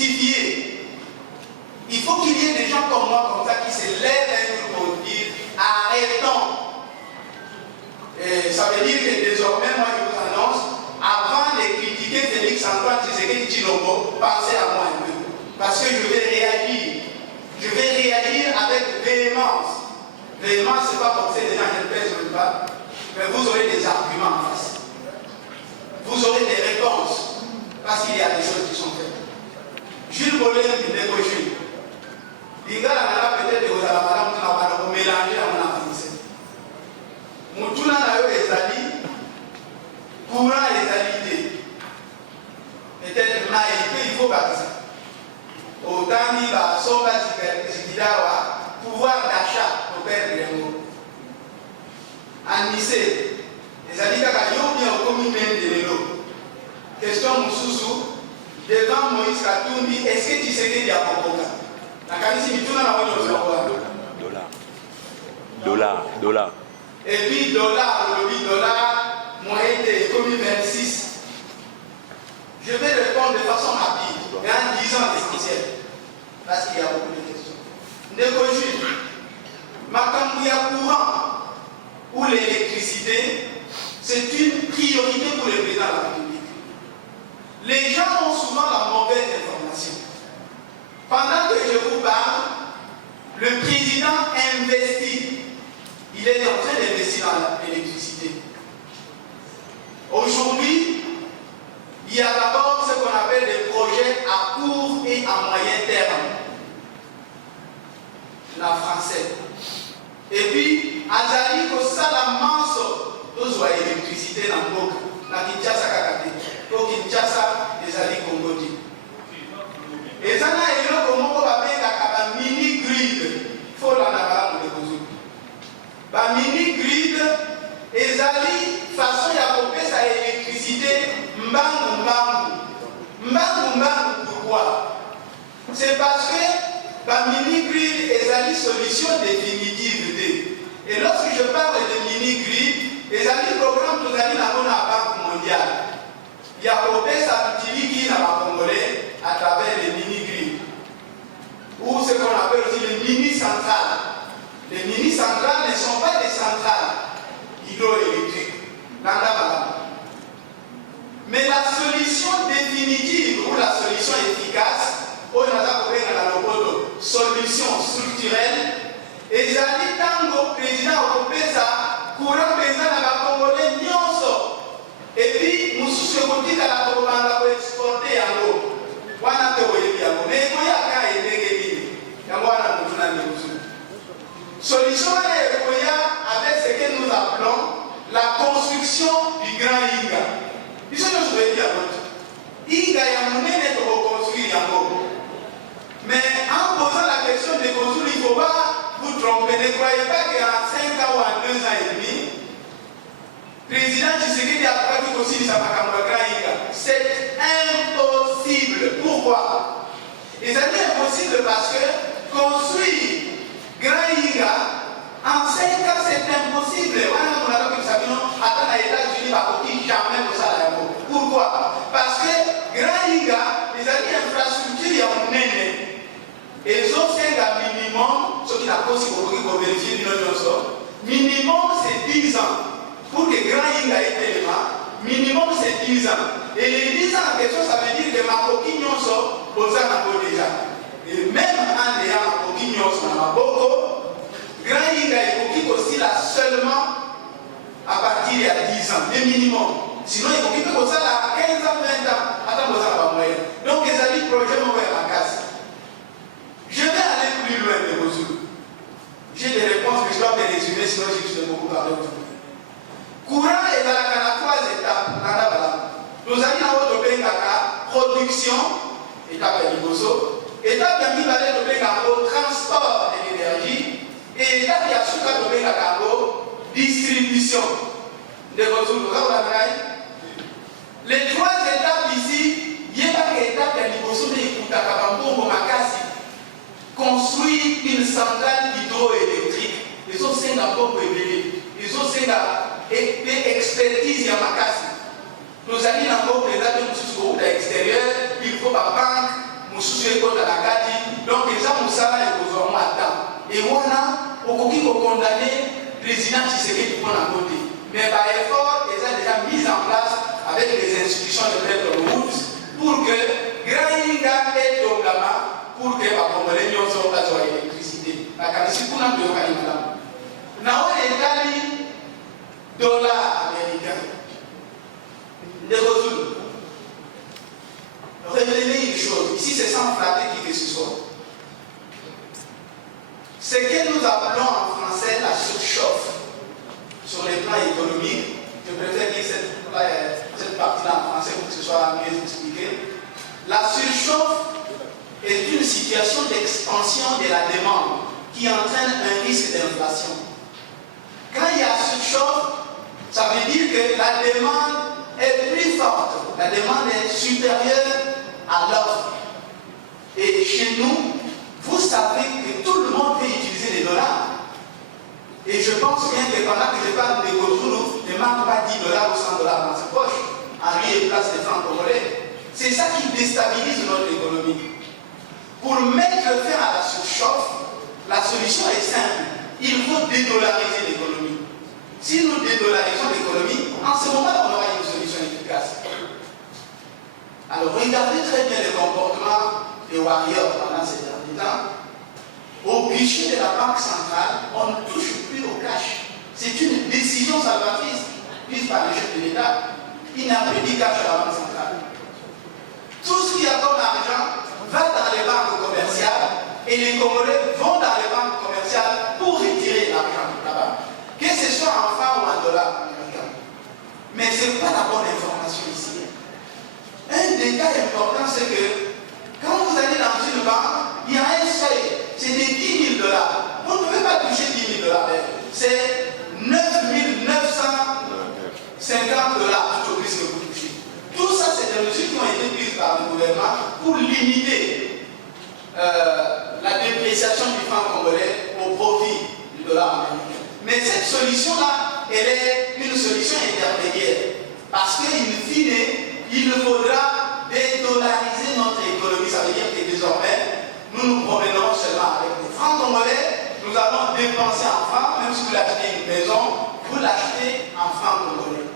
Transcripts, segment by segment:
justifier. Il faut qu'il y ait des gens comme moi, comme ça, qui se lèvent un jour pour dire arrêtons. Et ça veut dire que désormais, moi je vous annonce, avant de critiquer Félix Antoine Tshisekedi Tshilombo, pensez à moi un peu. Parce que je vais réagir. Je vais réagir avec véhémence. Véhémence, ce n'est pas comme c'est des gens qui ne pèsent même pas, mais vous aurez des arguments en face. Vous aurez des réponses, parce qu'il y a des choses qui sont faites. Jules Bolin dit Jules. Lingala peut-être que vous allez mélanger à mon français. Moutuna n'a eu ezali, courant ezalité. Peut-être il faut pas ça. Autant il va sauver ce pouvoir d'achat pour perdre les mots. En lycée, les alliés bien au commun de l'élo. Question Moussoussou, devant Moïse Katumbi, est-ce que tu sais qu'il y a un programme? La qualité du tout dans la dollar. Et puis dollar, moyen de commun 26. Je vais répondre de façon rapide, mais en disant l'essentiel, parce qu'il y a beaucoup de questions. Négojude, Makambouya courant ou l'électricité, c'est une priorité pour le président de la République. Les gens ont souvent la mauvaise information. Pendant que je vous parle, le président investit. Il est en train d'investir dans l'électricité. Aujourd'hui, il y a d'abord ce qu'on appelle des projets à court et à moyen terme. La française. Et puis, Azali Kosala Manso, tous voient l'électricité dans le Boka, dans Kinshasa Kakate, pour Kinshasa, les Ali Congodi. Et ça n'a pas comment on va faire un mini grid. Il faut l'en avoir pour les Kouzou. La mini grid, les Ali, façon de couper sa électricité, Mbangu. Pourquoi? C'est parce que la mini grid est une solution définitive. Et lorsque je parle de mini grid, les amis programmes de la Banque mondiale. Il y a coupé sa utilité dans la Congolais à travers les mini grid. Ou ce qu'on appelle aussi les mini centrales. Les mini centrales ne sont pas des centrales hydroélectriques. Mais la solution définitive ou la solution efficace, on a appelé la solution structurelle, et Zali Tango, président au PESA, courant président dans la Congolais, Nyonso. Et puis, nous sommes dit à la Congolais pour exporter en eau. On a fait mais il y a un dégât. Solution avec ce que nous appelons la construction du grand Inga. Ils sont nous dire Inga y a monnaie pour construire en eau. Mais en posant la question de construire, il ne faut pas vous tromper. Ne croyez pas qu'en 5 ans ou en 2 ans et demi, le président Tshisekedi a pas dit aussi ça va grand Inga. C'est impossible. Pourquoi? Et ça dit impossible parce que construire grand Inga en 5 ans c'est impossible. On a dit que ça attends les États-Unis va jamais pour ça. Pourquoi? Parce que grand Inga, les infrastructures il y a un néné. Et les autres, c'est un minimum, ce qui n'a pas aussi pour vérifier, minimum c'est 10 ans. Pour que grand Inga ait tellement, minimum c'est 10 ans. Et les 10 ans en question, ça veut dire que ma coquille nyonso, vous en avez déjà. Et même en ayant ma coquille nyonso, ma boko, grand Inga est coquille aussi là seulement à partir de 10 ans, le minimum. Sinon, il faut qu'il peut ça à 15 ans, 20 ans. Attends, vous en avez moyen. Donc, les amis, projet m'ont à la casse. Je vais aller plus loin de vos yeux. J'ai des réponses, mais je dois les résumer, sinon je suis beaucoup parler aujourd'hui. Courant est dans la 3 étapes. Nous avons notre production, étape de Liboso, étape de transport de l'énergie, et étape de distribution de vos yeux. Les 3 étapes ici, il y a une étape de Liboso de construire une centrale hydroélectrique. Ils ont 5 ans pour élever. Ils ont 5 ans d'expertise à ma casse. Nous allons encore présenter nous à l'extérieur. Il faut pas banque, nous sué contre la Kati, donc les gens ont ça et aux hommes attendent. Et voilà, au coquille pour condamner le président Tshisekedi pour la côté. Mais par effort, ils ont déjà mis en place avec les institutions de Bretton Woods pour que Graïga et Dongama, pour que les Congolais n'aient pas l'électricité. La Kati, pour nous, madame. Nous avons les dollars américains. Les ressources. Révélez une chose, ici c'est sans flatter qui que ce soit. Ce que nous appelons en français la surchauffe sur les plans économiques, je préfère dire cette partie-là en français pour que ce soit mieux expliqué. La surchauffe est une situation d'expansion de la demande qui entraîne un risque d'inflation. Quand il y a surchauffe, ça veut dire que la demande est plus forte, la demande est supérieure à l'offre. Et chez nous, vous savez que tout le monde peut utiliser les dollars. Et je pense bien que pendant que je parle de Kozulu, ne manque pas 10 dollars ou 100 dollars dans sa poche, en lieu et place des francs congolais. C'est ça qui déstabilise notre économie. Pour mettre fin à la surchauffe, la solution est simple. Il faut dédollariser l'économie. Si nous dédollarisons l'économie, en ce moment-là, on aura une solution efficace. Alors, regardez très bien le comportement des warriors pendant ces derniers temps. Au guichet de la Banque centrale, on ne touche plus au cash. C'est une décision salvatrice prise par le chef de l'État. Il n'a plus dit cash à la Banque centrale. Tout ce qu'il y a comme argent va dans les banques commerciales et les Congolais vont dans les banques commerciales pour retirer l'argent là-bas. Que ce soit en francs ou en dollars américains. Mais ce n'est pas la bonne information ici. Un détail important, c'est que quand vous allez dans une banque, il y a un seuil, c'est des 10 000 dollars. Vous ne pouvez pas toucher 10 000 dollars. C'est 9 950 dollars tout au plus que vous touchez. Tout ça, c'est des mesures qui ont été prises par le gouvernement pour limiter la dépréciation du franc congolais au profit du dollar américain. Mais cette solution-là, elle est une solution intermédiaire. Parce qu'in fine, il faudra dédollariser notre économie. Ça veut dire que désormais, nous nous promenons seulement avec les francs congolais. Nous allons dépenser en francs, même si vous l'achetez une maison, vous l'achetez en francs congolais.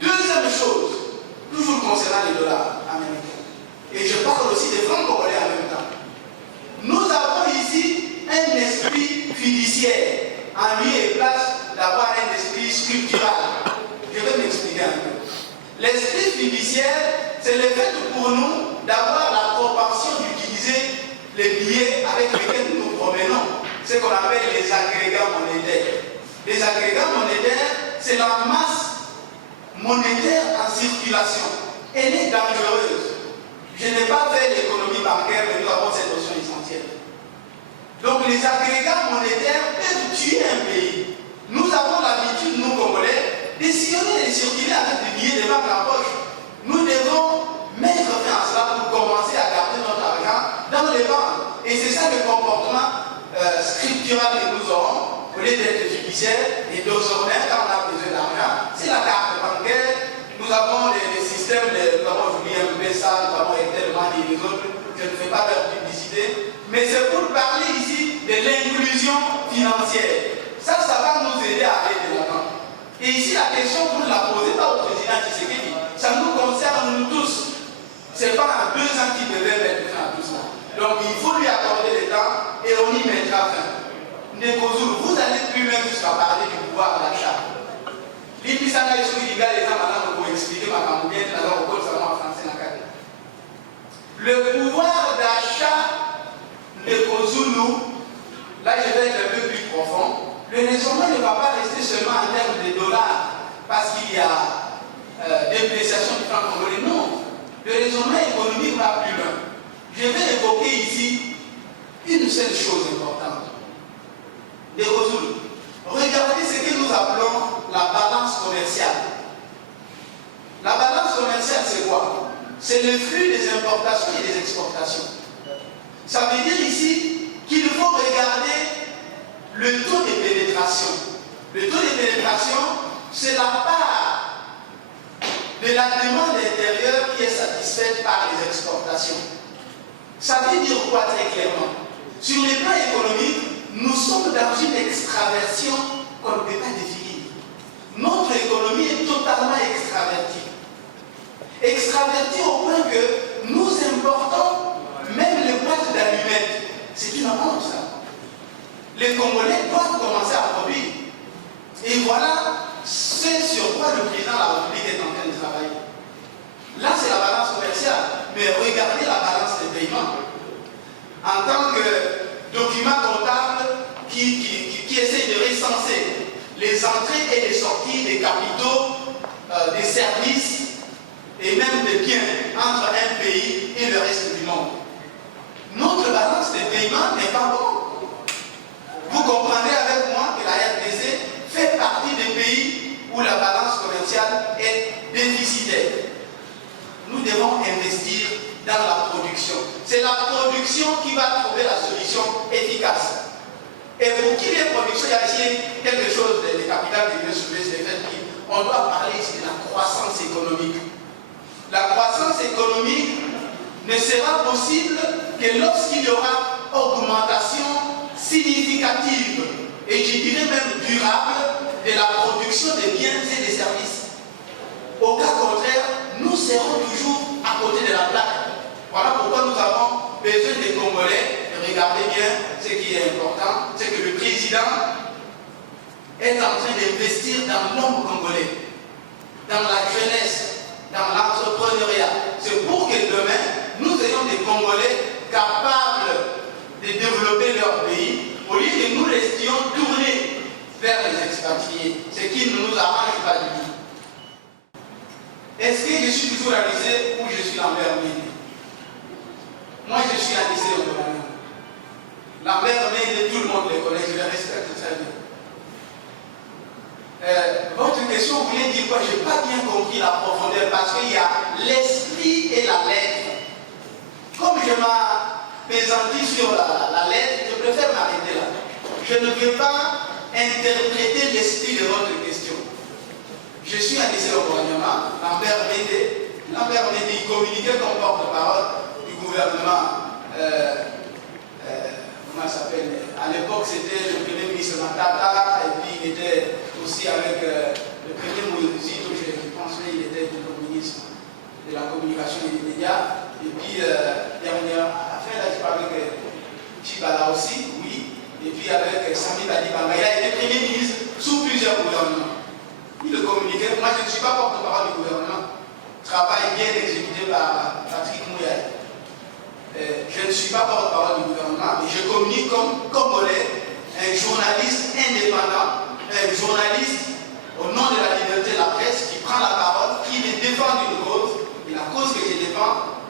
Deuxième chose, toujours concernant les dollars américains. Et je parle aussi des francs congolais en même temps. Nous avons ici un esprit fiduciaire, en lieu et place d'avoir un esprit scriptural. Je vais m'expliquer un peu. L'esprit fiduciaire, c'est le fait pour nous d'avoir la propension d'utiliser les billets avec lesquels nous nous promenons, ce qu'on appelle les agrégats monétaires. Les agrégats monétaires, c'est la masse monétaire en circulation. Elle est dangereuse. Je n'ai pas fait l'économie bancaire, mais nous avons cette notion essentielle. Donc les agrégats monétaires peuvent tuer un pays. Nous avons l'habitude, nous Congolais, de sillonner et de circuler avec des billets de banque en poche. Nous devons mettre fin à cela pour commencer à garder notre argent dans les banques. Et c'est ça le comportement scriptural que nous aurons, au lieu d'être judiciaire. Et désormais, quand on a besoin d'argent, c'est la carte bancaire. Nous avons les systèmes, nous avons oublié un peu ça, nous avons tellement dit les autres, je ne fais pas leur publicité. Mais c'est pour parler ici de l'inclusion financière. Ça va nous aider à aller de l'avant. Et ici, la question, vous ne la posez pas au président Tshisekedi. Ça nous concerne nous tous. Ce n'est pas en 2 ans qu'il devait mettre fin à tout ça. Donc, il faut lui accorder le temps et on y mettra fin. Nekozulu, vous allez plus même jusqu'à parler du pouvoir d'achat. L'Ibisana et Souliga, les gens maintenant pour expliquer ma campagne, alors au code en français. Le pouvoir d'achat de Kozulu, là je vais être un peu plus profond. Le raisonnement ne va pas rester seulement en termes de dollars parce qu'il y a dépréciation du franc congolais. Non, le raisonnement économique va plus loin. Je vais évoquer ici une seule chose importante. De Kozulu. Regardez ce que nous appelons la balance commerciale. La balance commerciale, c'est quoi? C'est le flux des importations et des exportations. Ça veut dire ici qu'il faut regarder le taux de pénétration. Le taux de pénétration, c'est la part de la demande intérieure qui est satisfaite par les exportations. Ça veut dire quoi très clairement? Sur les plans économiques, nous sommes dans une extraversion qu'on ne peut pas définir. Notre économie est totalement extravertie. Extravertie au point que nous importons même les boîtes d'allumettes. C'est une honte, ça. Les Congolais doivent commencer à produire. Et voilà ce sur quoi le président de la République est en train de travailler. Là, c'est la balance commerciale. Mais regardez la balance des paiements. En tant que document comptable qui essaie de recenser les entrées et les sorties des capitaux, des services et même des biens entre un pays et le reste du monde. Notre balance des paiements n'est pas bonne. Vous comprendrez avec moi que la RDC fait partie des pays où la balance commerciale est déficitaire. Nous devons investir dans la production. C'est la production qui va trouver la solution efficace. Et pour qu'il y ait production, il y a ici quelque chose de capital que je veux soulever, c'est le fait qu'on doit parler ici de la croissance économique. La croissance économique ne sera possible que lorsqu'il y aura augmentation significative et je dirais même durable de la production des biens et des services. Au cas contraire, nous serons toujours à côté de la plaque. Voilà pourquoi nous avons besoin des Congolais. Et regardez bien ce qui est important, c'est que le président est en train d'investir dans l'homme congolais, dans la jeunesse, dans l'entrepreneuriat. C'est pour que demain, nous ayons des Congolais capables de développer leur pays, au lieu que nous restions tournés vers les expatriés, ce qui ne nous arrange pas du tout. Est-ce que je suis toujours à lycée ou je suis Lambert Mende? Moi, je suis à lycée au Gouvernement. Lambert Mende, tout le monde les connaît, je les respecte très bien. Votre question voulait dire quoi? Je n'ai pas bien compris la profondeur parce qu'il y a l'esprit et la lettre. Comme je m'apaisantis sur la lettre, je préfère m'arrêter là. Je ne veux pas interpréter l'esprit de votre question. Je suis un lycée au gouvernement, Lambert Mende, il communiquait comme porte-parole du gouvernement. Comment ça s'appelle? À l'époque, c'était le premier ministre Matata, et puis il était aussi avec le premier Moïse, je pense qu'il était le ministre de la communication et des médias. Et puis, dernière affaire, là, je parlais avec Chibala aussi, oui. Et puis avec Sami Badibanga, il a été premier ministre sous plusieurs gouvernements. Il le communiquait. Moi, je ne suis pas porte-parole du gouvernement. Travail bien exécuté par Patrick Mouyaï. Je ne suis pas porte-parole du gouvernement, mais je communique comme Congolais, un journaliste indépendant, un journaliste au nom de la liberté de la presse qui prend la parole, qui veut défendre une cause, et la cause que je défends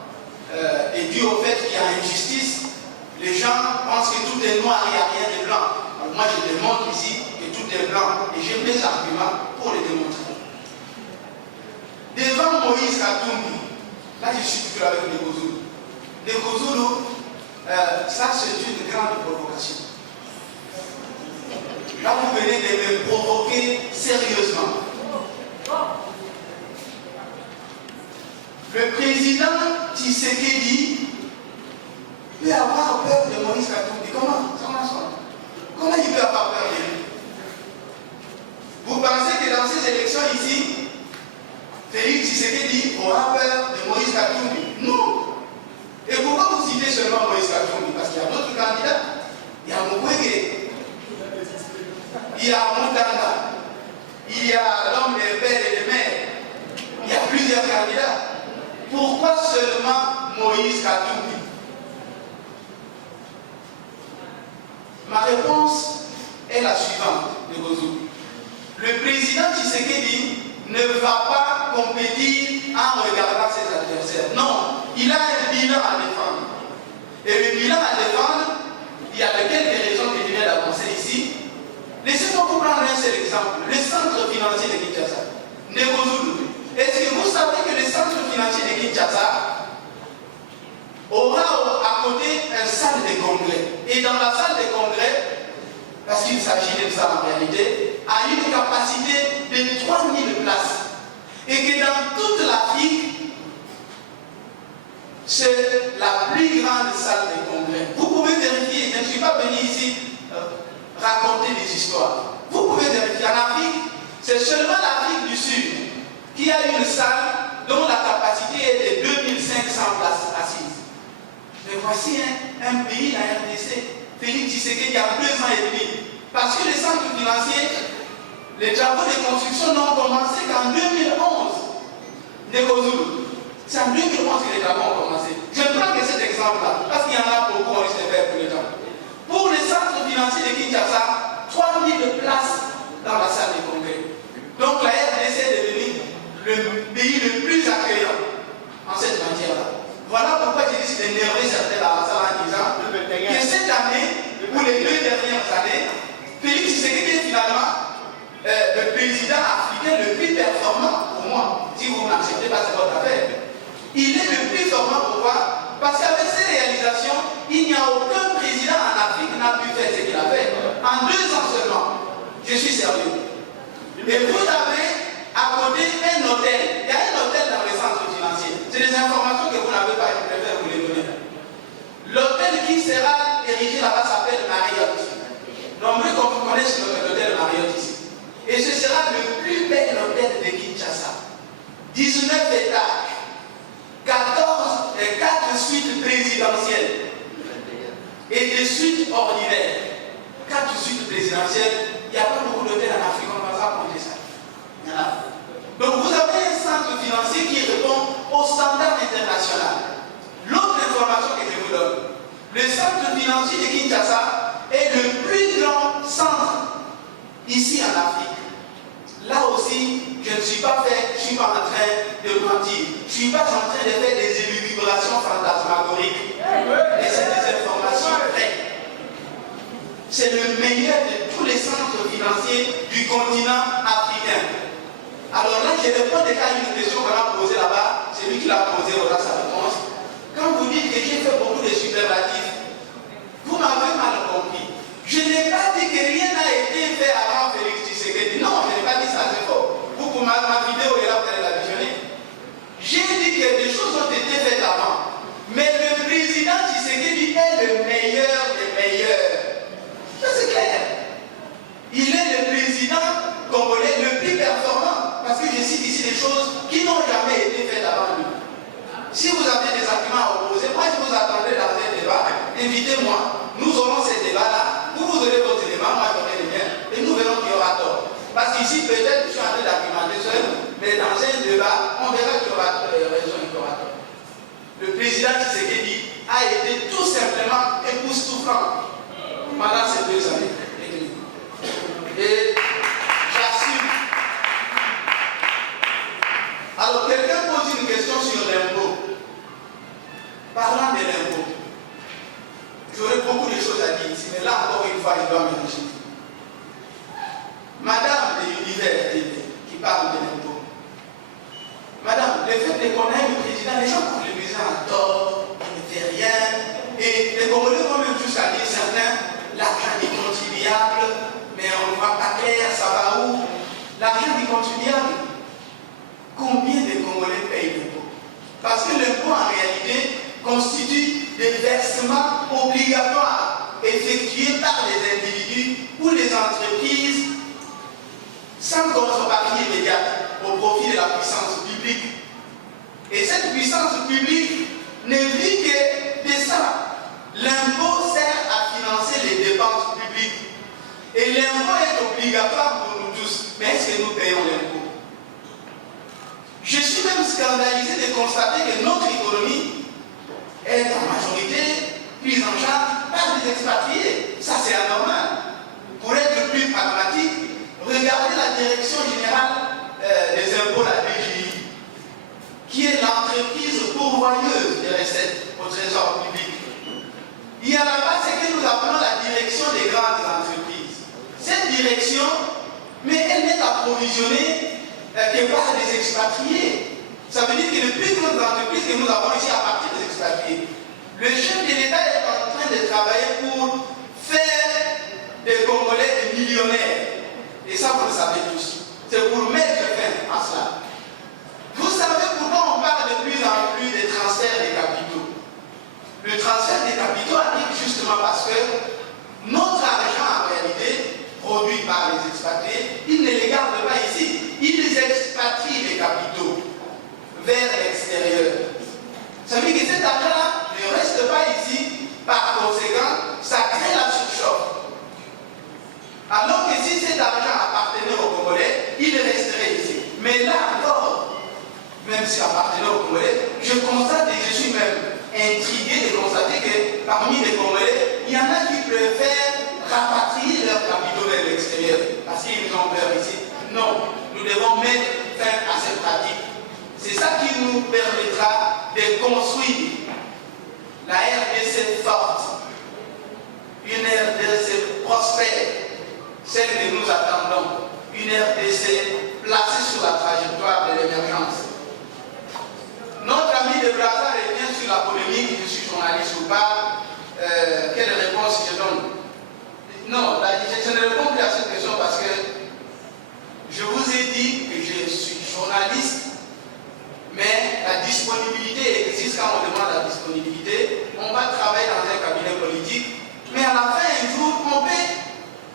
est due au fait qu'il y a injustice. Les gens pensent que tout est noir et il n'y a rien de blanc. Alors moi, je démontre ici que tout est blanc et j'ai mes arguments pour les démontrer. Devant Moïse Katumbi, là je suis toujours avec les Gozoulou. Les Gozoulou, ça c'est une grande provocation. Là vous venez de me provoquer sérieusement. Le président Tshisekedi peut avoir peur de Moïse Katumbi. Comment il peut avoir peur de lui? Vous pensez que dans ces élections ici, Félix Tshisekedi aura peur de Moïse Katumbi? Non. Et pourquoi vous citez seulement Moïse Katumbi? Parce qu'il y a d'autres candidats. Il y a Mukwege, il y a Moutanda, il y a l'homme des pères et des mères. Il y a plusieurs candidats. Pourquoi seulement Moïse Katumbi? Ma réponse est la suivante, de Gozoulou. Le président Tshisekedi ne va pas compétir en regardant ses adversaires. Non, il a un bilan à défendre. Et le bilan à défendre, il y a de quelques raisons que je viens d'avancer ici. Laissez-moi vous prendre un seul exemple. Le centre financier de Kinshasa, Ngozoulou. Est-ce que vous savez que le centre financier de Kinshasa aura à côté un salle de congrès? Et dans la salle de congrès, parce qu'il s'agit de ça en réalité, a une capacité de 3000 places. Et que dans toute l'Afrique, c'est la plus grande salle de congrès. Vous pouvez vérifier, je ne suis pas venu ici raconter des histoires. Vous pouvez vérifier, en Afrique, c'est seulement l'Afrique du Sud qui a une salle dont la capacité est de 2500 places assises. Mais voici un pays, la RDC, Félix Tshisekedi, il y a 2 ans et demi. Parce que les centres financiers, les travaux de construction n'ont commencé qu'en 2011. C'est en 2011 que les travaux ont commencé. Je prends que cet exemple-là, parce qu'il y en a beaucoup, on risque de faire pour les gens. Pour les centres financiers de Kinshasa, 3000 places dans la salle de congrès. Donc la RDC est devenue le pays le plus accueillant en cette matière-là. Voilà pourquoi j'ai dit d'énerver certains dans la salle en disant que cette année, ou les 2 dernières années, Félix Tshisekedi est finalement le président africain le plus performant pour moi. Si vous n'acceptez pas, c'est votre affaire. Il est le plus performant, pourquoi? Parce qu'avec ces réalisations, il n'y a aucun président en Afrique qui n'a pu faire ce qu'il a fait. En 2 ans seulement. Je suis sérieux. Et vous avez à côté un hôtel. Il y a un hôtel dans les centres financiers. C'est des informations que vous n'avez pas, je préfère vous les donner. L'hôtel qui sera érigé là-bas s'appelle Marriott. Nombreux connaissent l'hôtel Marriott ici. Et ce sera le plus bel hôtel de Kinshasa. 19 étages, 4 suites présidentielles et des suites ordinaires. 4 suites présidentielles, il n'y a pas beaucoup d'hôtels en Afrique, on va pas compter ça. Donc vous avez un centre financier qui répond aux standards internationaux. L'autre information que je vous donne, le centre financier de Kinshasa est le plus grand centre ici en Afrique. Là aussi, je ne suis pas en train de mentir. Je ne suis pas en train de faire des élucubrations fantasmagoriques. Et c'est des informations vraies. C'est le meilleur de tous les centres financiers du continent africain. Alors là, je réponds déjà à une question qu'on a posée là-bas. C'est lui qui l'a posée, voilà sa réponse. Quand vous dites que j'ai fait beaucoup de superlatifs, vous m'avez mal compris. Je n'ai pas dit que rien n'a été fait avant Félix Tshisekedi. Non, je n'ai pas dit ça, c'est faux. Vous, pour ma vidéo est là, vous allez la visionner. J'ai dit que des choses ont été faites avant. Mais le président Tshisekedi est le meilleur des meilleurs. Ça, c'est clair. Il est le président congolais le plus performant. Parce que je cite ici des choses qui n'ont jamais été faites avant lui. Si vous avez des arguments à opposer, moi je vous attendrai dans un débat, invitez-moi, nous aurons ces débats-là, vous aurez vos éléments, moi j'aurai les miens, et nous verrons qui aura tort. Parce qu'ici peut-être je suis en train d'argumenter seul, mais dans un débat, on verra qui aura raison et qui aura tort. Le président Tshisekedi a été tout simplement époustouflant pendant ces 2 années. Et j'assume. Alors quelqu'un pose une question sur l'impôt. Parlant de l'impôt, j'aurais beaucoup de choses à dire ici, mais là encore une fois, je dois me réjouir. Madame de l'univers qui parle de l'impôt. Madame, le fait qu'on ait le président, les gens pour le président en tort, il ne fait rien, et les Congolais vont même jusqu'à dire certains, l'argent du contribuable, mais on ne voit pas clair, ça va où? L'argent du contribuable, combien de Congolais payent l'impôt? Parce que l'impôt en réalité constitue des versements obligatoires effectués par les individus ou les entreprises sans contrepartie immédiate au profit de la puissance publique. Et cette puissance publique ne vit que de ça. L'impôt sert à financer les dépenses publiques. Et l'impôt est obligatoire pour nous tous. Mais est-ce que nous payons l'impôt? Je suis même scandalisé de constater que notre économie est en majorité prise en charge par des expatriés. Ça, c'est anormal. Pour être plus pragmatique, regardez la direction générale des impôts, la DGI, qui est l'entreprise pourvoyeuse des recettes au trésor public. Il y a là-bas ce que nous appelons la direction des grandes entreprises. Cette direction, mais elle n'est approvisionnée que par des expatriés. Ça veut dire que les plus grandes entreprises que nous avons ici à partir des expatriés, le chef de l'État est en train de travailler pour faire des Congolais des millionnaires. Et ça, vous le savez tous. C'est pour mettre fin à cela. Vous savez pourquoi on parle de plus en plus des transferts des capitaux. intrigué de constater que parmi les Congolais, il y en a qui préfèrent rapatrier leurs capitaux vers l'extérieur parce qu'ils ont peur ici. Non, nous devons mettre fin à cette pratique. C'est ça qui nous permettra de construire la RDC forte, une RDC prospère, celle que nous attendons, une RDC placée sur la trajectoire de l'émergence. Notre ami de Brazza revient sur la polémique, je suis journaliste ou pas, quelle réponse je donne? Non, je ne réponds plus à cette question parce que je vous ai dit que je suis journaliste, mais la disponibilité existe. Quand on demande la disponibilité, on va travailler dans un cabinet politique, mais à la fin, un jour, on peut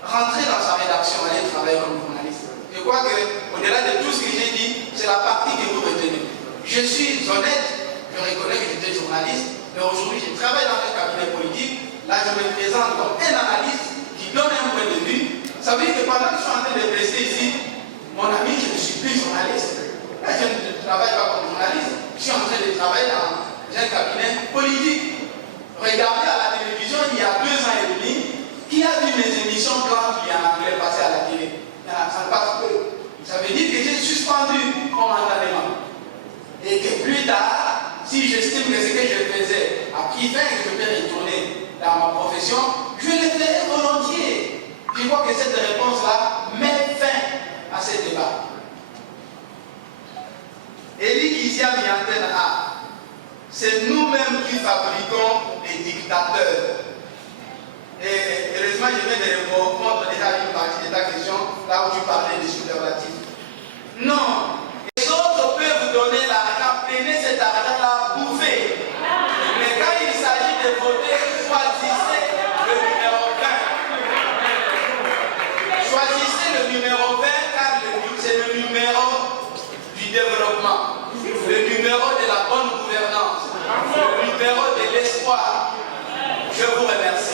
rentrer dans sa rédaction, aller travailler comme journaliste. Je crois qu'au-delà de tout ce que j'ai dit, c'est la partie que vous retenez. Je suis honnête, je reconnais que j'étais journaliste, mais aujourd'hui, je travaille dans un cabinet politique. Là, je me présente comme un analyste qui donne un point de vue. Ça veut dire que pendant que je suis en train de prester ici, mon ami, je ne suis plus journaliste. Là, je ne travaille pas comme journaliste. Je suis en train de travailler dans un cabinet politique. Regardez à la télévision, il y a 2 ans et demi, qui a vu mes émissions quand il y en anglais passé à la télé. Ça ne passe peu. Ça veut dire que j'ai suspendu momentanément. Et que plus tard, si j'estime que ce que je faisais a pris fin et que je peux retourner dans ma profession, je le ferai volontiers. Je crois que cette réponse-là met fin à ce débat. Élie Kizia Miantène A, c'est nous-mêmes qui fabriquons les dictateurs. Et heureusement, je viens de répondre déjà une partie de ta question, là où tu parlais des superlatifs. Non, les autres peuvent vous donner l'argent, prenez cet argent-là, bouffez. Mais quand il s'agit de voter, choisissez le numéro 20. Choisissez le numéro 20 car c'est le numéro du développement, le numéro de la bonne gouvernance, le numéro de l'espoir. Je vous remercie.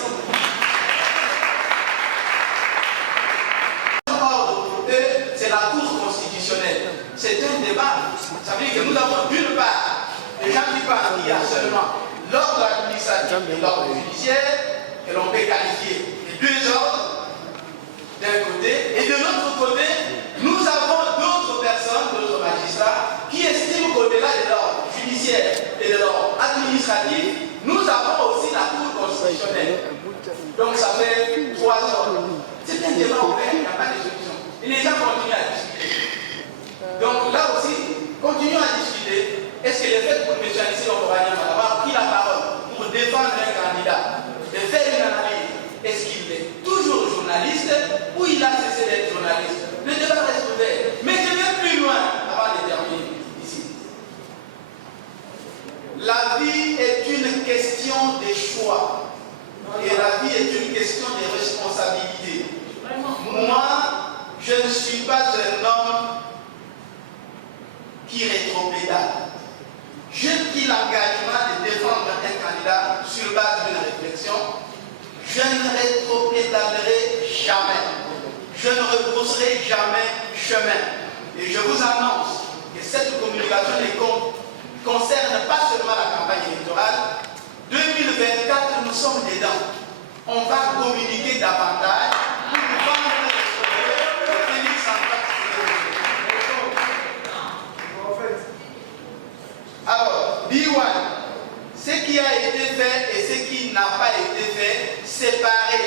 C'est la Cour constitutionnelle. C'est un débat. Ça veut dire que nous avons d'une part des gens qui parlent qu'il y a seulement l'ordre administratif et l'ordre judiciaire que l'on peut qualifier les 2 ordres d'un côté, et de l'autre côté, nous avons d'autres personnes, d'autres magistrats qui estiment qu'au-delà de l'ordre judiciaire et de l'ordre administratif, nous avons aussi la Cour constitutionnelle. Donc ça fait 3 ordres. C'est un débat ouvert, il n'y a pas de solution. Et les gens continuent à discuter. Donc là aussi, continuons à discuter. Est-ce que le fait pour M. Anissi Okoranyama d'avoir pris la parole pour défendre un candidat, de faire une analyse, est-ce qu'il est toujours journaliste ou il a cessé d'être journaliste? Le débat reste ouvert. Mais je vais plus loin avant de terminer ici. La vie est une question de choix. Et la vie est une question de responsabilité. Moi, je ne suis pas un homme qui rétropédale. J'ai pris l'engagement de défendre un candidat sur base d'une réflexion. Je ne rétropédalerai jamais. Je ne repousserai jamais chemin. Et je vous annonce que cette communication ne concerne pas seulement la campagne électorale. 2024, nous sommes dedans. On va communiquer davantage pour vendre le Félix Antoine. Alors, B1, ce qui a été fait et ce qui n'a pas été fait, séparer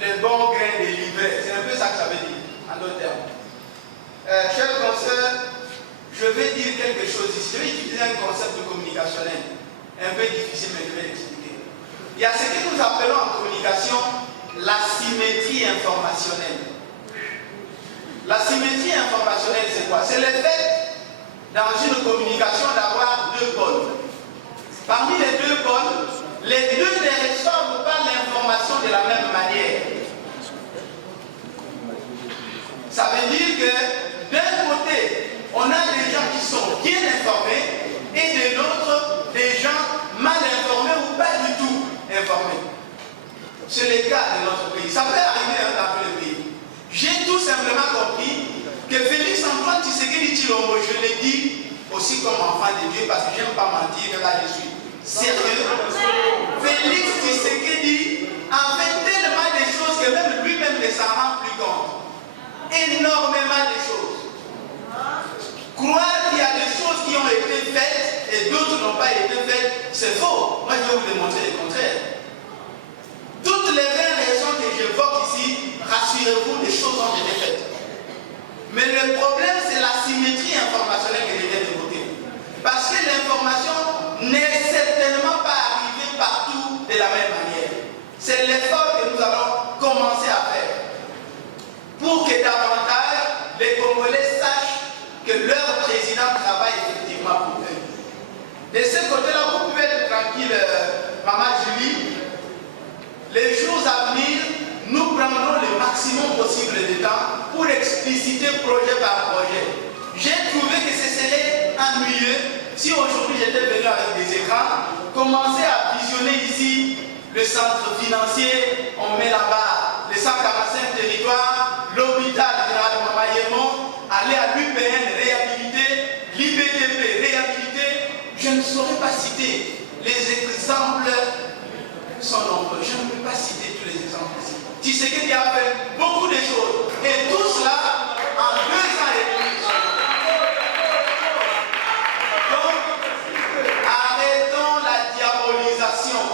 le bon grain des livrets. C'est un peu ça que ça veut dire, en d'autres termes. Chers consoeurs, je vais dire quelque chose ici. Je vais utiliser un concept communicationnel. Un peu difficile, mais je vais l'expliquer. Il y a ce que nous appelons en communication la symétrie informationnelle. La symétrie informationnelle, c'est quoi? C'est le fait, dans une communication, d'avoir 2 pôles. Parmi les 2 pôles, les 2 ne reçoivent pas l'information de la même manière. Ça veut dire que, d'un côté, on a des gens qui sont bien informés, et de l'autre, des gens mal informés ou pas du tout informés. C'est le cas de notre pays. Ça peut arriver dans tous les pays. J'ai tout simplement compris que Félix Antoine Tshisekedi Tshilombo, je l'ai dit aussi comme enfant de Dieu, parce que je n'aime pas mentir, là je suis sérieux, c'est faux. Moi, je vais vous démontrer le contraire. Toutes les 20 raisons que j'évoque ici, rassurez-vous, des choses ont été faites. Mais le problème, c'est la symétrie informationnelle que je viens d'évoquer. Parce que l'information n'est certainement pas arrivée partout de la même manière. C'est l'effort que nous allons commencer à faire pour que davantage les Congolais sachent que leur président travaille effectivement pour eux. De ce côté-là, vous pouvez être tranquille, Maman Julie. Les jours à venir, nous prendrons le maximum possible de temps pour expliciter projet par projet. J'ai trouvé que ce serait ennuyeux si aujourd'hui j'étais venu avec des écrans, commencer à visionner ici le centre financier, on met là-bas les 145 territoires, l'hôpital général Mamayemo, aller à l'UPN réhabilité, l'IBDP réhabilité. Je ne saurais pas citer les exemples. Sont nombreux. Je ne peux pas citer tous les exemples ici. Tshisekedi a fait beaucoup de choses. Et tout cela en 2 ans et demi. Donc, arrêtons la diabolisation.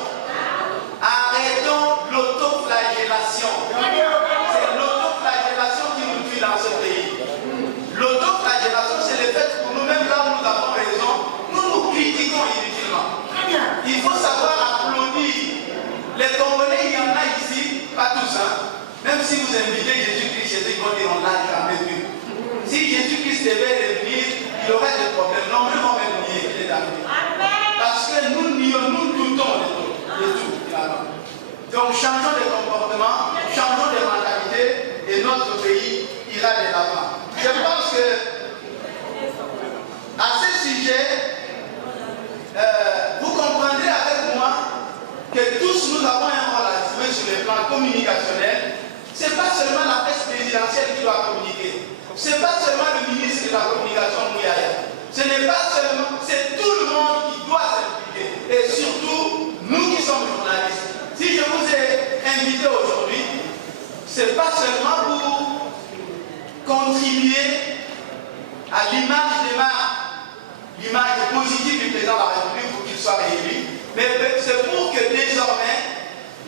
Arrêtons l'autoflagellation. C'est l'autoflagellation qui nous tue dans ce pays. L'autoflagellation, c'est le fait que nous-mêmes, là où nous avons raison, nous nous critiquons inutilement. Il faut savoir applaudir. Les Congolais, il y en a ici, pas tous, hein. Même si vous invitez Jésus-Christ chez eux, ils vont dire on l'a jamais vu. Si Jésus-Christ devait revenir, il aurait des problèmes. Nombreux vont même nier qu'il est arrivé. Parce que nous nions, nous doutons de tout, finalement. Donc changeons de comportement, changeons de mentalité et notre pays ira de l'avant. Je pense que à ce sujet, vous comprendrez avec moi que tous nous avons un rôle à jouer sur le plan communicationnel. Ce n'est pas seulement la presse présidentielle qui doit communiquer. Ce n'est pas seulement le ministre de la communication Mouyaya. Ce n'est pas seulement, c'est tout le monde qui doit s'impliquer. Et surtout, nous qui sommes journalistes. Si je vous ai invité aujourd'hui, ce n'est pas seulement pour contribuer à l'image des marques, l'image positive du président de la République pour qu'il soit réélu. Mais c'est pour que désormais,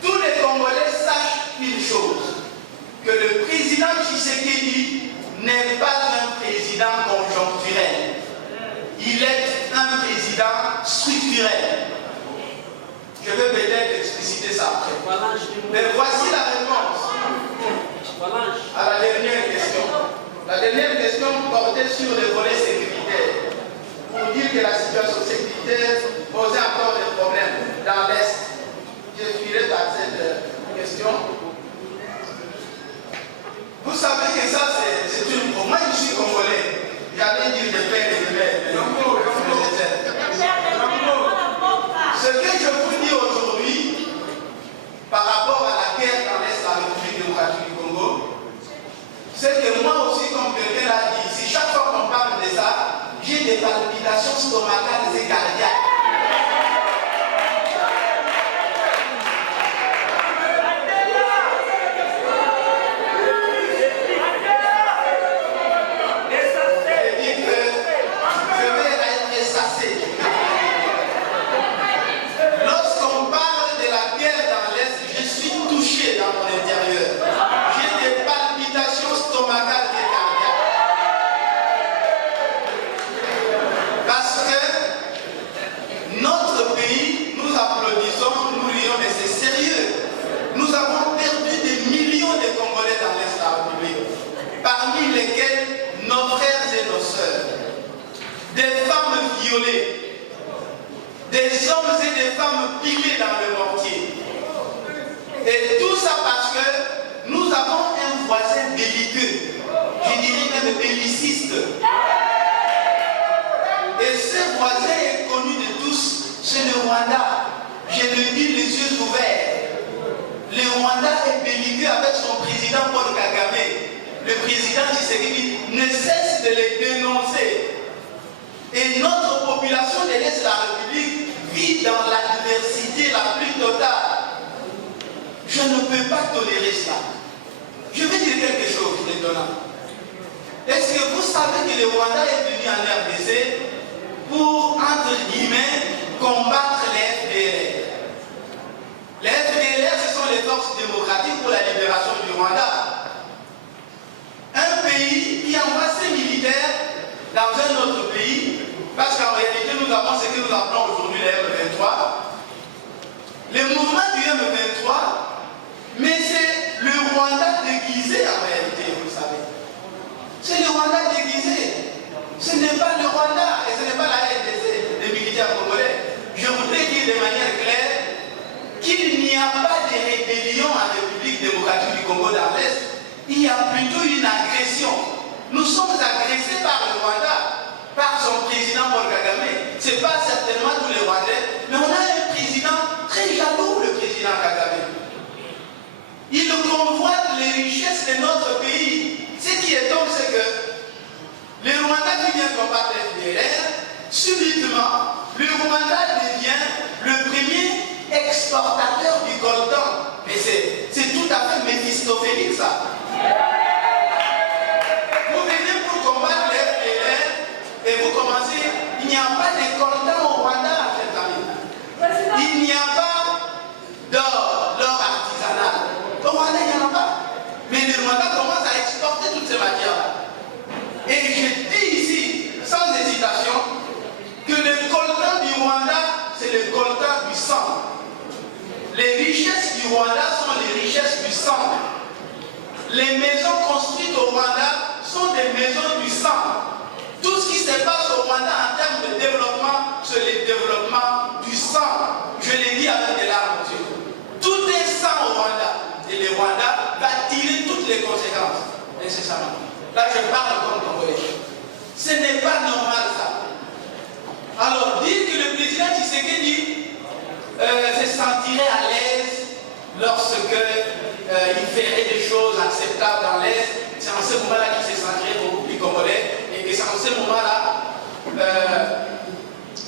tous les Congolais sachent une chose, que le président Tshisekedi n'est pas un président conjoncturel. Il est un président structurel. Je vais peut-être expliciter ça après. Mais voici la réponse à la dernière question. La dernière question portait sur le volet sécuritaire. Pour dire que la situation sécuritaire posait encore des problèmes dans l'Est. Je suivrai par cette question. Vous savez que ça, c'est une... Moi, je suis congolais. J'allais dire de père et de mère. Ce que je vous dis aujourd'hui, par rapport à la guerre dans l'Est de la République démocratique du Congo, c'est que moi aussi, comme quelqu'un l'a dit ici, chaque fois qu'on parle de ça, j'ai des palpitations stomacales et cardiaques. Lorsqu'on parle de la guerre dans l'Est, je suis touché dans mon intérieur. J'ai des palpitations stomacales et cardiaques. Parce que notre pays, nous applaudissons, nous rions, mais c'est sérieux. Nous avons perdu des millions de Congolais dans l'Est de la République, parmi lesquels nos frères et nos sœurs, des femmes violées, des hommes et des femmes pilés dans le mortier. Et tout ça parce que nous avons un voisin belliqueux, je dirais même belliciste. Et ce voisin est connu de tous, c'est le Rwanda. Je le dis les yeux ouverts. Le Rwanda est belliqueux avec son président Paul Kagame. Le président Tshisekedi ne cesse de les dénoncer. Et notre population de l'Est de la République vit dans l'adversité la plus totale. Je ne peux pas tolérer cela. Je vais dire quelque chose d'étonnant. Est-ce que vous savez que le Rwanda est venu en RDC pour, entre guillemets, combattre les FDLR. Les FDLR, ce sont les forces démocratiques pour la libération du Rwanda. Un pays qui envoie ses militaires dans un autre pays, parce qu'en réalité, nous avons ce que nous appelons aujourd'hui les M23. Le mouvement du M23, mais c'est le Rwanda déguisé en réalité, vous le savez. C'est le Rwanda déguisé. Ce n'est pas le Rwanda et ce n'est pas la RDC, les militaires congolais. Je voudrais dire de manière claire qu'il n'y a pas de rébellion en République démocratique du Congo dans l'Est. Il y a plutôt une agression. Nous sommes agressés par le Rwanda, par son président Paul Kagame. Ce n'est pas certainement tous les Rwandais, mais on a un président très jaloux, le président Kagame. Il convoite les richesses de notre pays. Ce qui est donc, c'est que le Rwanda qui vient combattre les FDLR, subitement, le Rwanda devient le premier exportateur du coltan. Mais c'est tout à fait méphistophélique, ça. Vous venez pour combattre les FDLR et vous commencez, il n'y a pas de coltan au Rwanda, chers amis. Il n'y a pas d'or artisanal. Au Rwanda, il n'y en a pas. Mais le Rwanda commence à exporter toutes ces matières-là. Et je dis ici, sans hésitation, que le coltan du Rwanda, c'est le coltan du sang. Les richesses du Rwanda sont les richesses du sang. Les maisons construites au Rwanda sont des maisons du sang. Tout ce qui se passe au Rwanda en termes de développement, c'est le développement du sang. Je l'ai dit avec des larmes aux yeux. Tout est sang au Rwanda. Et le Rwanda va tirer toutes les conséquences. Nécessairement. Là, je parle comme Congolais. Ce n'est pas normal, ça. Alors, dire que le président Tshisekedi se sentirait à l'aise lorsque il ferait des choses acceptables dans l'Est, c'est en ce moment-là qu'il se sentirait beaucoup plus congolais et que c'est en ce moment-là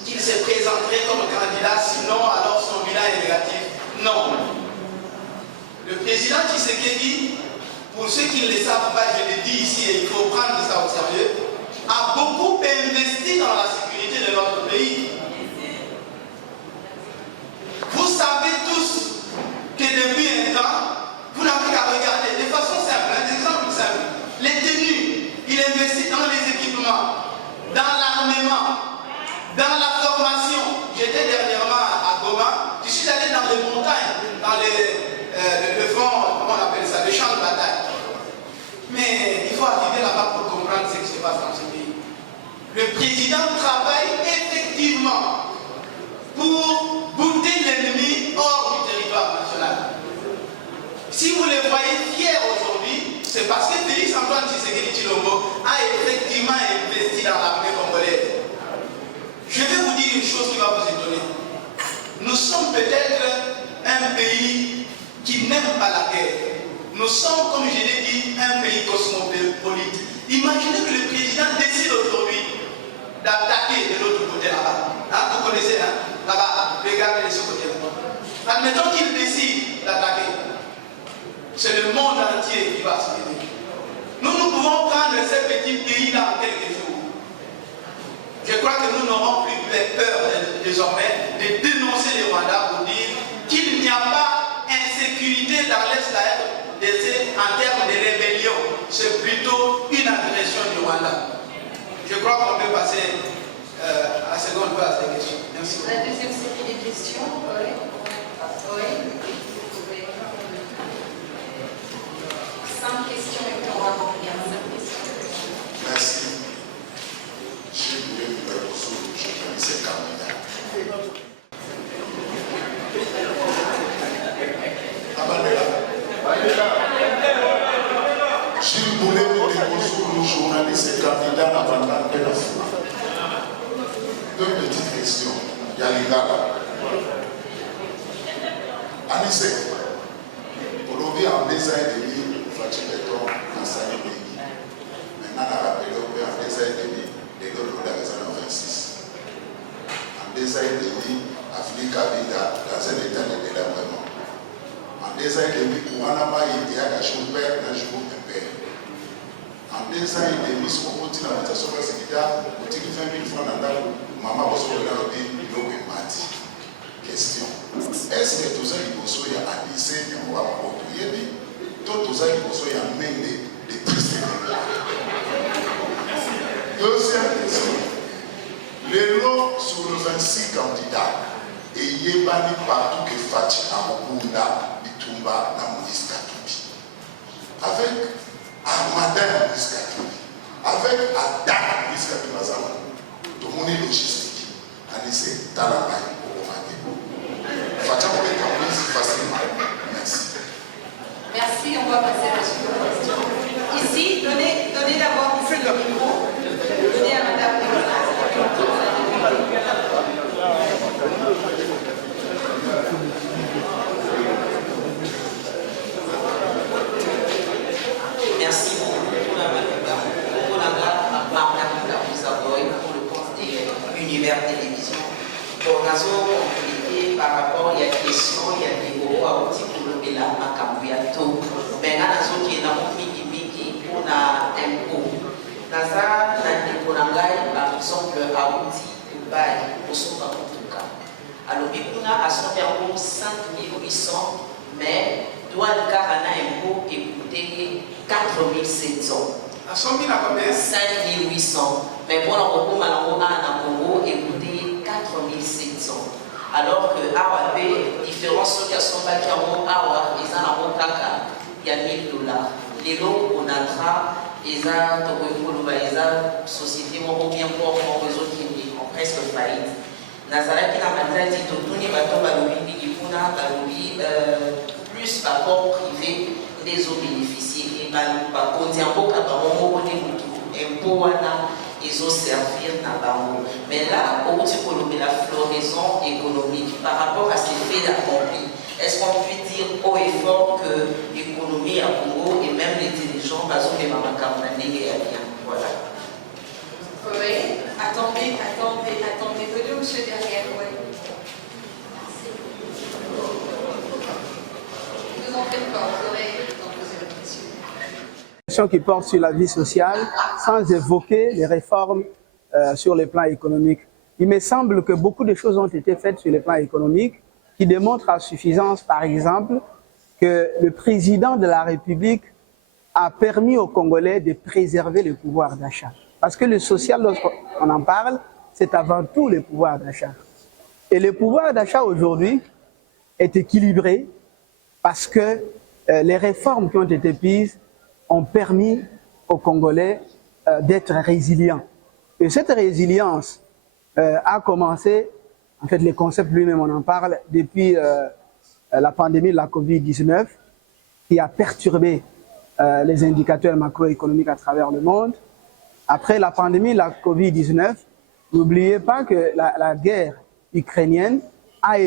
qu'il se présenterait comme candidat, sinon alors son bilan est négatif. Non. Le président Tshisekedi, pour ceux qui ne le savent pas, je le dis ici et il faut prendre ça au sérieux, a beaucoup investi dans la sécurité de notre pays. Vous savez tous que depuis un temps, vous n'avez qu'à regarder de façon simple, un exemple simple. Les tenues, il investit dans les équipements, dans l'armement, dans la formation. J'étais dernièrement à Goma, je suis allé dans les montagnes, dans le front, comment on appelle ça, le champ de bataille. Mais il faut arriver là-bas pour comprendre ce qui se passe dans ce pays. Le président travaille effectivement pour bouter l'ennemi hors du territoire national. Si vous les voyez fiers aujourd'hui, c'est parce que Félix Antoine Tshisekedi Tshilombo a effectivement investi dans l'armée congolaise. Je vais vous dire une chose qui va vous étonner. Nous sommes peut-être un pays qui n'aime pas la guerre. Nous sommes, comme je l'ai dit, un pays cosmopolite. Imaginez que le président décide aujourd'hui d'attaquer de l'autre côté là-bas. Hein, vous connaissez, hein? Là-bas, regardez de ce côté-là. Admettons qu'il décide d'attaquer. C'est le monde entier qui va se lever. Nous pouvons prendre ces petits pays-là en quelques jours. Je crois que nous n'aurons plus peur désormais de dénoncer les Rwandais pour dire qu'il n'y a pas insécurité dans l'Est en termes de rébellion. C'est plutôt une agression du Rwanda. Je crois qu'on peut passer à la seconde phase des questions. Merci. La deuxième série des questions. Oui. Oui. 5 questions et on va remplir 5 questions. Merci. Je voulais vous dire que je connaissais candidat. Je voulais vous dire que le journaliste candidat n'a pas de la foi. Deux petites questions. Il y a les gars là. Anissé, aujourd'hui en 2 ans et demi, Fatih Beton a salué le pays. Maintenant, on a rappelé en 2 ans et demi, les deux ont raison en 26. En 2 ans et demi, Afrique habite dans un état de délabrement. En 2 ans et demi, pour un homme, il y a un jour père, un jour père. En 2 ans et demi, si on continue à mettre sur le Sénégal, on tire 20 000 francs dans le Maman, vous avez dit, question. Est-ce que tout ça, il faut soit à lycée, il faut avoir tout ça, il faut soit à même des tristes. Deuxième question. Les lots sur les 26 candidats, et il y a partout que Fatih Amokunda, Bitumba, Namoudis Katoubi. Avec Ahmadin Moudis Katoubi, avec Adam Moudis Katoubi, tout le monde est logistique. Allez-y, dans la main. Merci. Merci, on va passer à la suivante. Ici, donnez d'abord ici le micro. Donnez à Madame Merci beaucoup pour le compte de l'Univers Télévision. Pour par rapport à la question, il y a des gros outils pour le bilan à Cambiato. Maintenant, nous qui avons mis pour un impôt. Nasa na Nikonangai, par exemple, à outils de bail pour son en tout cas. Alors, il y a 5800, mais doit le cas à un impôt et coûter 4700. À 100 000 à combien? 5800. Mais pour le Congo, et coûter 4700. Alors que AWB, différentes associations qui ont AWA, ils ont il y a $1000. Les lots, on a ils ont la société, on bien pour un réseau qui est presque faillite. Nazareth, qui a dit que tout le monde plus par rapport privé des eaux bénéficiés. Et par contre, il y a beaucoup ils ont servi dans la mais là, au niveau de la floraison économique, par rapport à ce fait accompli, est-ce qu'on peut dire haut et fort que l'économie à Congo et même les dirigeants, par exemple, les mamans camerounais et bien. Voilà. Oui, attendez, venez monsieur derrière, oui. Ne vous en faites pas, vous aurez poser la question. Qui porte sur la vie sociale sans évoquer les réformes sur le plan économique. Il me semble que beaucoup de choses ont été faites sur le plan économique qui démontrent à suffisance, par exemple, que le président de la République a permis aux Congolais de préserver le pouvoir d'achat. Parce que le social, lorsqu'on en parle, c'est avant tout le pouvoir d'achat. Et le pouvoir d'achat aujourd'hui est équilibré parce que les réformes qui ont été prises ont permis aux Congolais d'être résilients. Et cette résilience a commencé, en fait le concept lui-même on en parle, depuis la pandémie de la Covid-19 qui a perturbé les indicateurs macroéconomiques à travers le monde. Après la pandémie de la Covid-19, n'oubliez pas que la guerre ukrainienne a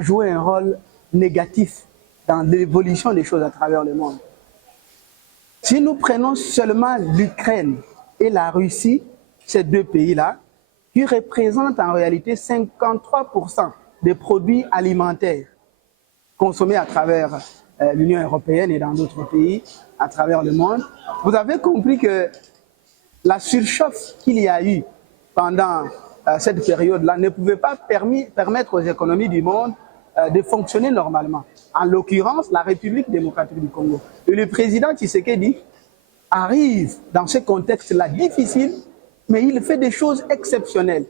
joué un rôle négatif dans l'évolution des choses à travers le monde. Si nous prenons seulement l'Ukraine et la Russie, ces deux pays-là, qui représentent en réalité 53% des produits alimentaires consommés à travers l'Union européenne et dans d'autres pays à travers le monde, vous avez compris que la surchauffe qu'il y a eu pendant cette période-là ne pouvait pas permettre aux économies du monde de fonctionner normalement. En l'occurrence, la République démocratique du Congo. Et le président Tshisekedi arrive dans ce contexte-là difficile, mais il fait des choses exceptionnelles.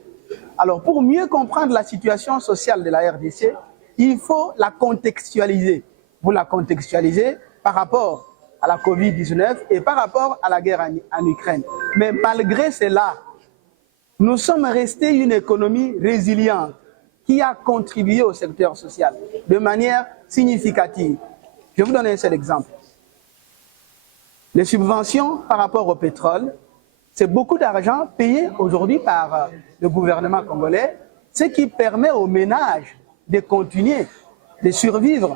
Alors, pour mieux comprendre la situation sociale de la RDC, il faut la contextualiser. Vous la contextualisez par rapport à la Covid-19 et par rapport à la guerre en Ukraine. Mais malgré cela, nous sommes restés une économie résiliente qui a contribué au secteur social de manière significative. Je vais vous donner un seul exemple. Les subventions par rapport au pétrole, c'est beaucoup d'argent payé aujourd'hui par le gouvernement congolais, ce qui permet aux ménages de continuer, de survivre.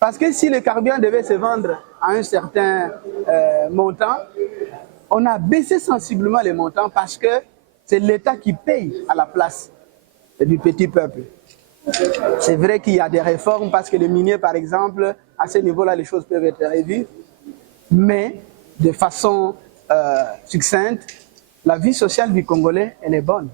Parce que si le carburant devait se vendre à un certain montant, on a baissé sensiblement les montants parce que c'est l'État qui paye à la place du petit peuple. C'est vrai qu'il y a des réformes parce que les miniers, par exemple, à ce niveau-là, les choses peuvent être revues, mais de façon succincte, La vie sociale du Congolais, elle est bonne,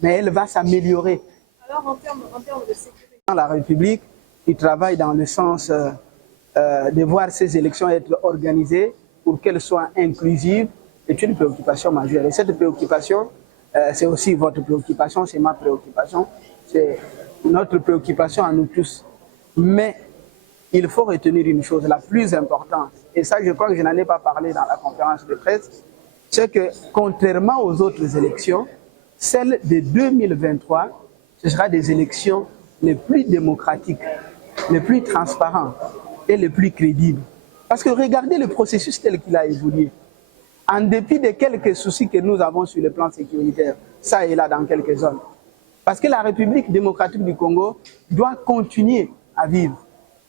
mais elle va s'améliorer. Alors, en termes de sécurité, Dans la République, il travaille dans le sens de voir ces élections être organisées pour qu'elles soient inclusives. C'est une préoccupation majeure. Et cette préoccupation, c'est aussi votre préoccupation, c'est ma préoccupation, c'est notre préoccupation à nous tous. Mais il faut retenir une chose, la plus importante, et ça je crois que je n'en ai pas parlé dans la conférence de presse, c'est que contrairement aux autres élections, celle de 2023, ce sera des élections les plus démocratiques, les plus transparentes et les plus crédibles. Parce que regardez le processus tel qu'il a évolué. En dépit de quelques soucis que nous avons sur le plan sécuritaire, ça et là dans quelques zones. Parce que la République démocratique du Congo doit continuer à vivre.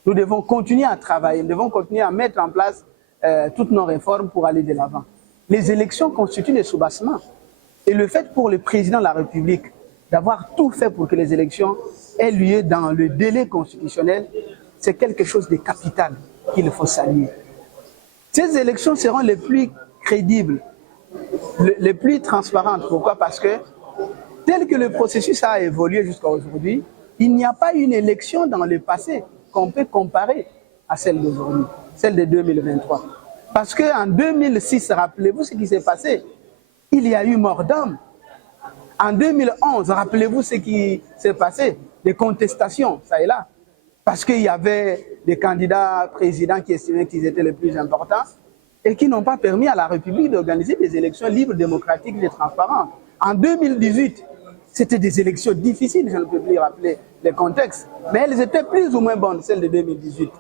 Nous devons continuer à travailler, nous devons continuer à mettre en place toutes nos réformes pour aller de l'avant. Les élections constituent des soubassements. Et le fait pour le président de la République d'avoir tout fait pour que les élections aient lieu dans le délai constitutionnel, c'est quelque chose de capital qu'il faut saluer. Ces élections seront les plus crédibles, les plus transparentes. Pourquoi? Parce que tel que le processus a évolué jusqu'à aujourd'hui, il n'y a pas une élection dans le passé qu'on peut comparer à celle d'aujourd'hui, celle de 2023. Parce qu'en 2006, rappelez-vous ce qui s'est passé, il y a eu mort d'homme. En 2011, rappelez-vous ce qui s'est passé, des contestations, ça et là. Parce qu'il y avait des candidats présidents qui estimaient qu'ils étaient les plus importants et qui n'ont pas permis à la République d'organiser des élections libres, démocratiques et transparentes. En 2018, c'était des élections difficiles, je ne peux plus rappeler les contextes, mais elles étaient plus ou moins bonnes, celles de 2018.